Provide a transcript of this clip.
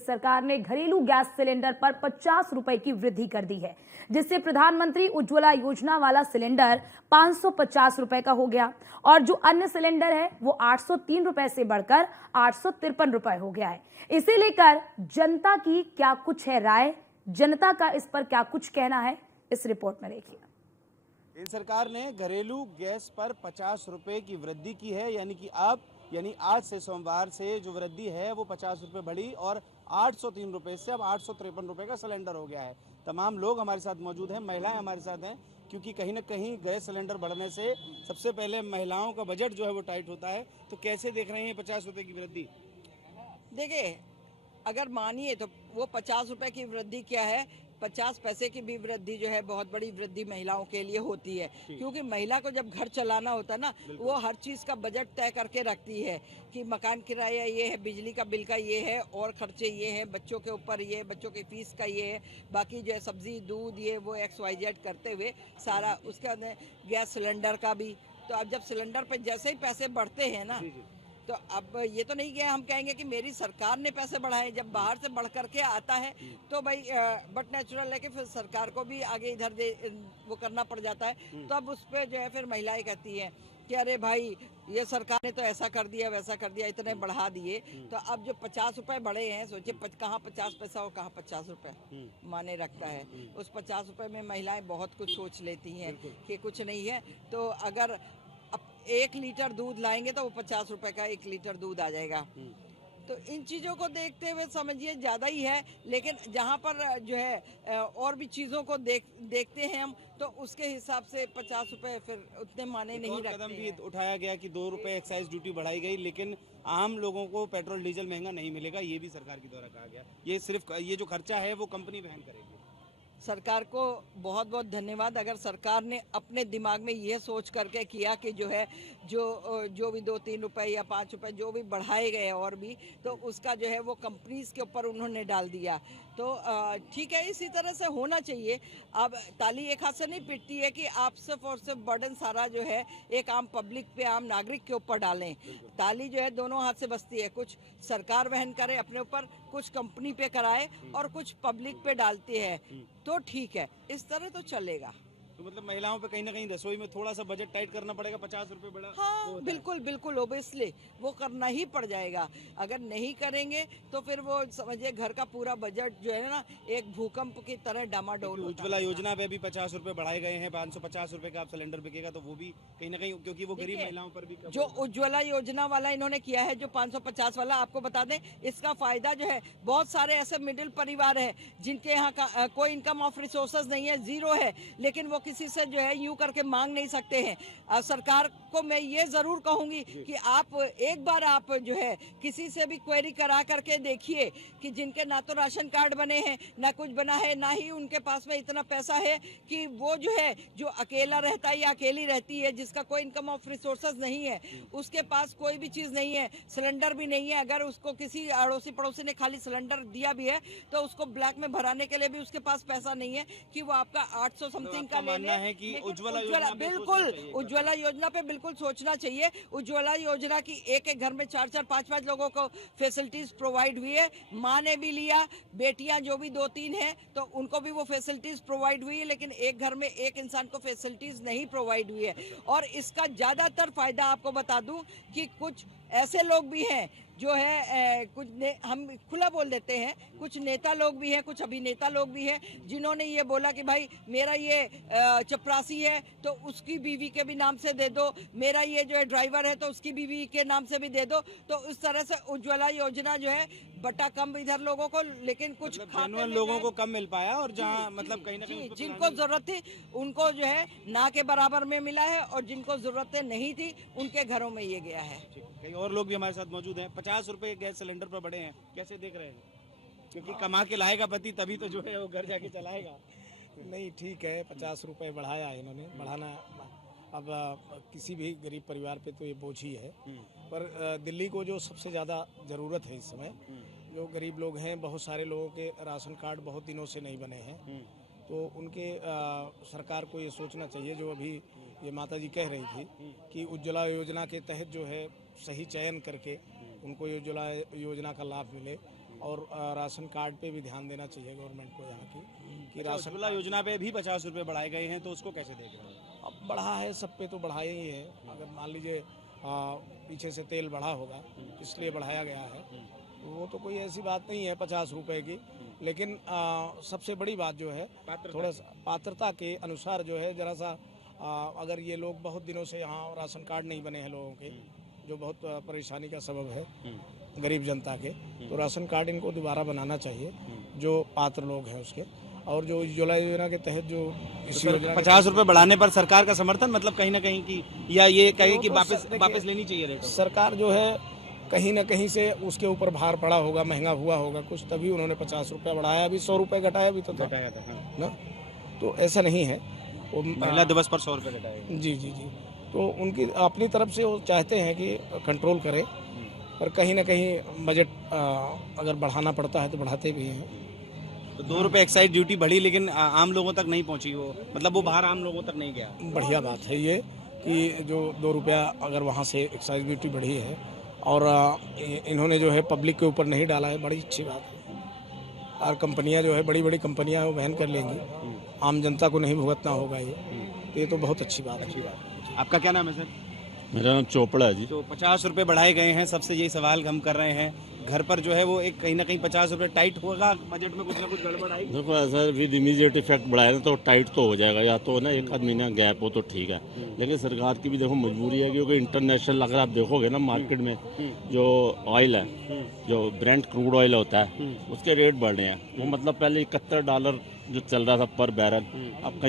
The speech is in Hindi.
सरकार ने घरेलू गैस सिलेंडर पर 50 रुपए की वृद्धि कर दी है, जिससे प्रधानमंत्री उज्ज्वला योजना वाला सिलेंडर 550 रुपए का हो गया और जो अन्य सिलेंडर है वो 803 रुपए से बढ़कर 853 रुपए हो गया है। इसे लेकर जनता की क्या कुछ है राय, जनता का इस पर क्या कुछ कहना है, इस रिपोर्ट में देखिए। केंद्र सरकार ने घरेलू गैस पर 50 रुपए की वृद्धि की है, यानी आज से सोमवार से जो वृद्धि है वो 50 रुपए बढ़ी और 803 रुपए से अब 853 रुपए का सिलेंडर हो गया है। तमाम लोग हमारे साथ मौजूद हैं, महिलाएं हमारे साथ हैं, क्योंकि कहीं ना कहीं गैस सिलेंडर बढ़ने से सबसे पहले महिलाओं का बजट जो है वो टाइट होता है। तो कैसे देख रहे हैं 50 रुपए की वृद्धि? देखिए, अगर मानिए तो वो 50 रुपए की वृद्धि क्या है, 50 पैसे की भी वृद्धि जो है बहुत बड़ी वृद्धि महिलाओं के लिए होती है, क्योंकि महिला को जब घर चलाना होता है ना, वो हर चीज़ का बजट तय करके रखती है कि मकान किराया ये है, बिजली का बिल का ये है, और खर्चे ये हैं, बच्चों के ऊपर ये, बच्चों की फीस का ये है, बाकी जो है सब्जी दूध ये वो XYZ करते हुए सारा, उसके अंदर गैस सिलेंडर का भी। तो अब जब सिलेंडर पे जैसे ही पैसे बढ़ते हैं ना, तो अब ये तो नहीं कि हम कहेंगे कि मेरी सरकार ने पैसे बढ़ाए, जब बाहर से बढ़ करके आता है तो भाई बट नेचुरल है कि फिर सरकार को भी आगे इधर वो करना पड़ जाता है। तो अब उस पर जो है फिर महिलाएं कहती हैं कि अरे भाई ये सरकार ने तो ऐसा कर दिया वैसा कर दिया, इतने बढ़ा दिए। तो अब जो 50 रुपए बढ़े हैं, सोचिए कहाँ 50 पैसा और कहाँ 50 रुपए माने रखता है। उस 50 रुपए में महिलाएं बहुत कुछ सोच लेती हैं कि कुछ नहीं है। तो अगर 1 लीटर दूध लाएंगे तो वो 50 रुपए का 1 लीटर दूध आ जाएगा। तो इन चीज़ों को देखते हुए समझिए ज़्यादा ही है, लेकिन जहाँ पर जो है और भी चीज़ों को देखते हैं हम, तो उसके हिसाब से 50 रुपए फिर उतने माने नहीं रखते। कदम भी उठाया गया कि 2 रुपए एक्साइज ड्यूटी बढ़ाई गई, लेकिन आम लोगों को पेट्रोल डीजल महंगा नहीं मिलेगा, ये भी सरकार के द्वारा कहा गया। ये सिर्फ ये जो खर्चा है वो कंपनी वहन करेगी। सरकार को बहुत बहुत धन्यवाद। अगर सरकार ने अपने दिमाग में ये सोच करके किया कि जो है जो भी 2-3 रुपए या 5 रुपए जो भी बढ़ाए गए और भी, तो उसका जो है वो कंपनीज के ऊपर उन्होंने डाल दिया। तो ठीक है, इसी तरह से होना चाहिए। अब ताली एक हाथ से नहीं पिटती है कि आप सिर्फ और सिर्फ बर्डन सारा जो है एक आम पब्लिक पे, आम नागरिक के ऊपर डालें। ताली जो है दोनों हाथ से बजती है, कुछ सरकार वहन करे अपने ऊपर, कुछ कंपनी पे कराए और कुछ पब्लिक पे डालती है, तो ठीक है, इस तरह तो चलेगा। तो मतलब महिलाओं पे कहीं ना कहीं रसोई में थोड़ा सा बजट टाइट करना पड़ेगा, 50 रुपए बढ़ा। हाँ, बिल्कुल बिल्कुल, ओबियसली वो करना ही पड़ जाएगा। अगर नहीं करेंगे तो फिर वो समझिए घर का पूरा बजट जो है ना एक भूकंप की तरह डामाडोल। उज्ज्वला योजना पे भी 50 रुपए बढ़ाए गए हैं, 550 रुपए का आप सिलेंडर बिकेगा, तो वो भी कहीं ना कहीं, क्योंकि वो गरीब महिलाओं पर भी जो उज्ज्वला योजना वाला इन्होंने किया है, जो 550 वाला, आपको बता दें इसका फायदा जो है, बहुत सारे ऐसे मिडिल परिवार है जिनके यहाँ कोई इनकम ऑफ रिसोर्सेज नहीं है, जीरो है, लेकिन वो किसी से जो है यूं करके मांग नहीं सकते हैं। सरकार को मैं ये जरूर कहूंगी कि आप एक बार आप जो है किसी से भी क्वेरी करा करके देखिए कि जिनके ना तो राशन कार्ड बने हैं, ना कुछ बना है, ना ही उनके पास में इतना पैसा है कि वो जो है जो अकेला रहता है या अकेली रहती है, जिसका कोई इनकम ऑफ रिसोर्सेज नहीं है, उसके पास कोई भी चीज नहीं है, सिलेंडर भी नहीं है, अगर उसको किसी अड़ोसी पड़ोसी ने खाली सिलेंडर दिया भी है तो उसको ब्लैक में भराने के लिए भी उसके पास पैसा नहीं है कि वो आपका 800 समथिंग का ले ले। है कि उज्ज्वला बिल्कुल उज्ज्वला योजना पे बिल्कुल सोचना चाहिए। उज्ज्वला योजना की एक घर में 4-4, 5-5 लोगों को फैसिलिटीज प्रोवाइड हुई है। माँ ने भी लिया, बेटियां जो भी 2-3 हैं तो उनको भी वो फैसिलिटीज प्रोवाइड हुई है, लेकिन एक घर में एक इंसान को फैसिलिटीज नहीं प्रोवाइड हुई है। और इसका ज्यादातर फायदा आपको बता दूं कि कुछ ऐसे लोग भी हैं जो है हम खुला बोल देते हैं, कुछ नेता लोग भी हैं, कुछ अभिनेता लोग भी हैं जिन्होंने ये बोला कि भाई मेरा ये चपरासी है तो उसकी बीवी के भी नाम से दे दो, मेरा ये जो है ड्राइवर है तो उसकी बीवी के नाम से भी दे दो। तो इस तरह से उज्ज्वला योजना जो है बटा कम इधर लोगों को, लेकिन कुछ लोगों को कम मिल पाया, और जहाँ मतलब कहीं ना कहीं जिनको जरूरत थी उनको जो है ना के बराबर में मिला है, और जिनको जरूरतें नहीं थी उनके घरों में ये गया है। कई और लोग भी हमारे साथ मौजूद हैं। 50 रुपए गैस सिलेंडर पर बढ़े हैं, कैसे देख रहे हैं? क्योंकि कमा के लाएगा पति तभी तो जो है वो घर जाके चलाएगा। नहीं, ठीक है, 50 रुपए बढ़ाया है इन्होंने, बढ़ाना अब किसी भी गरीब परिवार पे तो ये बोझ ही है। पर दिल्ली को जो सबसे ज़्यादा ज़रूरत है इस समय, जो गरीब लोग हैं, बहुत सारे लोगों के राशन कार्ड बहुत दिनों से नहीं बने हैं, तो उनके सरकार को ये सोचना चाहिए, जो अभी ये माता जी कह रही थी कि उज्ज्वला योजना के तहत जो है सही चयन करके उनको उज्ज्वला योजना का लाभ मिले। और राशन कार्ड पे भी ध्यान देना चाहिए गवर्नमेंट को यहाँ की कि राशन उज्ज्वला योजना पे भी 50 रुपए बढ़ाए गए हैं, तो उसको कैसे देख रहे हो? अब बढ़ा है, सब पे तो बढ़ाया ही है। अगर मान लीजिए पीछे से तेल बढ़ा होगा इसलिए बढ़ाया गया है, तो वो तो कोई ऐसी बात नहीं है 50 रुपए की। लेकिन सबसे बड़ी बात जो है थोड़ा सा पात्रता के अनुसार जो है जरा सा अगर ये लोग बहुत दिनों से यहाँ राशन कार्ड नहीं बने हैं लोगों के, जो बहुत परेशानी का सबब है गरीब जनता के, तो राशन कार्ड इनको दोबारा बनाना चाहिए जो पात्र लोग हैं उसके। और जो उज्ज्वला योजना के तहत जो इस योजना 50 रुपए बढ़ाने पर सरकार का समर्थन, मतलब कहीं ना कहीं की, या ये कहें कि तो वापस लेनी चाहिए रेट? सरकार जो है कहीं ना कहीं से उसके ऊपर भार पड़ा होगा, महंगा हुआ होगा कुछ, तभी उन्होंने 50 रुपया बढ़ाया। अभी 100 रुपये घटाया भी तो था ना, तो ऐसा नहीं है। वो महिला दिवस पर 100 रुपए घटाए। जी जी जी, तो उनकी अपनी तरफ से वो चाहते हैं कि कंट्रोल करें, पर कहीं ना कहीं बजट अगर बढ़ाना पड़ता है तो बढ़ाते भी हैं। तो 2 रुपए एक्साइज ड्यूटी बढ़ी, लेकिन आम लोगों तक नहीं पहुंची, वो मतलब वो बाहर आम लोगों तक नहीं गया। बढ़िया बात है ये कि जो 2 रुपया अगर वहाँ से एक्साइज ड्यूटी बढ़ी है और इन्होंने जो है पब्लिक के ऊपर नहीं डाला है, बड़ी अच्छी बात है। और कंपनियां जो है बड़ी बड़ी कंपनियां वो वहन कर लेंगी, आम जनता को नहीं भुगतना होगा ये तो बहुत अच्छी बात है। आपका क्या नाम है सर? मेरा नाम चोपड़ा है जी। तो 50 रुपए बढ़ाए गए हैं, सबसे यही सवाल हम कर रहे हैं। घर पर जो है वो एक कहीं ना कहीं 50 रुपए टाइट होगा, बजट में कुछ ना कुछ गड़बड़ आएगी। देखो ऐसा विद इमीडिएट इफेक्ट बढ़ाया तो टाइट तो हो जाएगा, या तो ना एक आध महीना गैप हो तो ठीक है। लेकिन सरकार की भी देखो मजबूरी है, क्योंकि इंटरनेशनल अगर आप देखोगे ना मार्केट में जो ऑयल है, जो ब्रेंट क्रूड ऑयल होता है, उसके रेट बढ़ रहे हैं। वो मतलब पहले $71 जो चल रहा था पर बैरल, अब कहीं